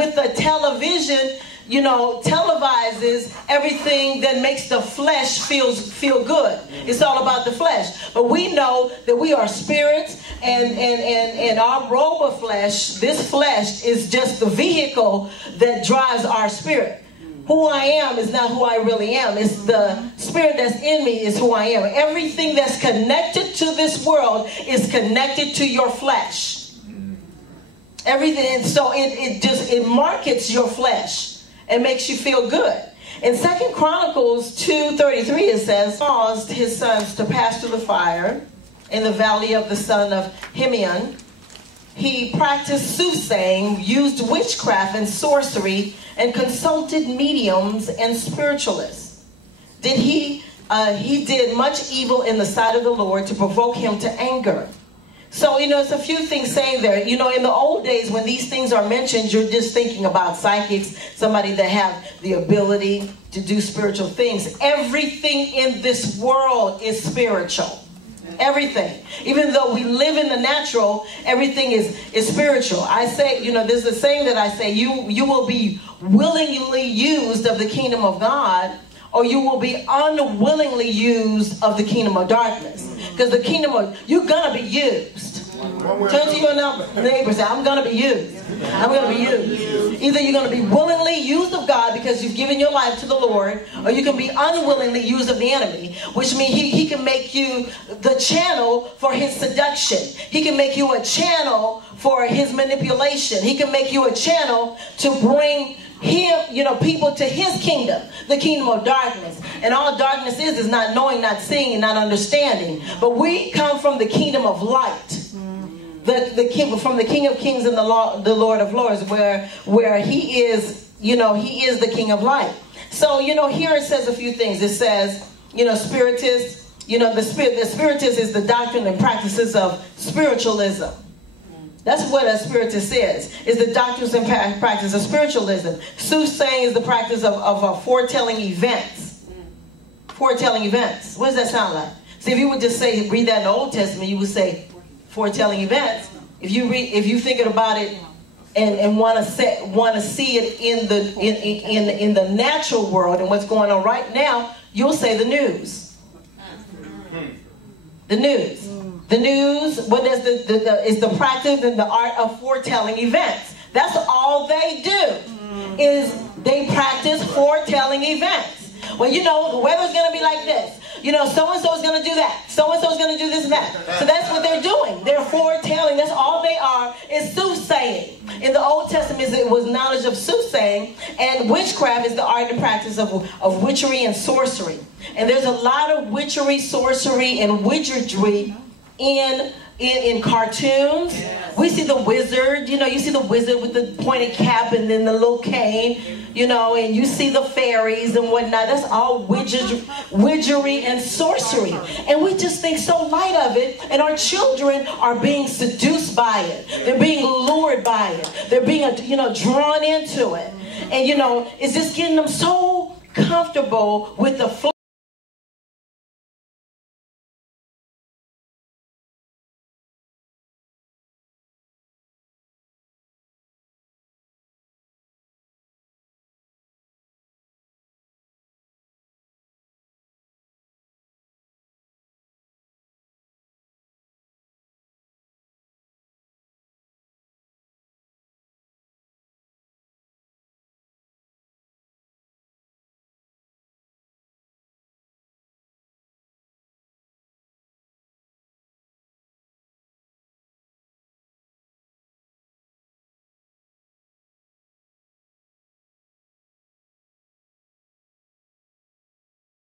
with the television, you know, televises everything that makes the flesh feel good. It's all about the flesh. But we know that we are spirits, and our robe of flesh, this flesh is just the vehicle that drives our spirit. Who I am is not who I really am. It's the spirit that's in me is who I am. Everything that's connected to this world is connected to your flesh. Everything, so it markets your flesh and makes you feel good. In 2 Chronicles 2:33 it says, caused his sons to pass through the fire in the valley of the son of Hinnom. He practiced soothsaying, used witchcraft and sorcery, and consulted mediums and spiritualists. He did much evil in the sight of the Lord to provoke him to anger. So, you know, it's a few things saying there. You know, in the old days when these things are mentioned, you're just thinking about psychics, somebody that have the ability to do spiritual things. Everything in this world is spiritual. Everything. Even though we live in the natural, everything is spiritual. I say, you know, there's a saying that I say, you will be willingly used of the kingdom of God, or you will be unwillingly used of the kingdom of darkness. Because the kingdom of, you're going to be used. Turn to your neighbor, say, I'm going to be used. I'm going to be used. Either you're going to be willingly used of God because you've given your life to the Lord, or you can be unwillingly used of the enemy, which means he can make you the channel for his seduction. He can make you a channel for his manipulation. He can make you a channel to bring him, you know, people to his kingdom, the kingdom of darkness. And all darkness is not knowing, not seeing, and not understanding. But we come from the kingdom of light. From the King of Kings and the Lord of Lords, where he is, you know, he is the King of light. So, you know, here it says a few things. It says, you know, spiritists, you know, the spiritist is the doctrine and practices of spiritualism. That's what a spiritist is the doctrines and practice of spiritualism. Soothsaying is the practice of foretelling events. Foretelling events. What does that sound like? See, if you would just read that in the Old Testament, you would say foretelling events. If you thinking about it and want to see it in the natural world and what's going on right now, you'll say the news. The news. The news, what is is the practice and the art of foretelling events. That's all they do, is they practice foretelling events. Well, you know, the weather's going to be like this. You know, so-and-so is going to do that. So-and-so is going to do this and that. So that's what they're doing. They're foretelling. That's all they are, is soothsaying. In the Old Testament, it was knowledge of soothsaying. And witchcraft is the art and practice of witchery and sorcery. And there's a lot of witchery, sorcery, and wizardry in cartoons. Yes. We see the wizard, you know, you see the wizard with the pointed cap and then the little cane, you know, and you see the fairies and whatnot. That's all wizardry and sorcery. And we just think so light of it, and our children are being seduced by it. They're being lured by it. They're being, you know, drawn into it. And, you know, it's just getting them so comfortable with the flesh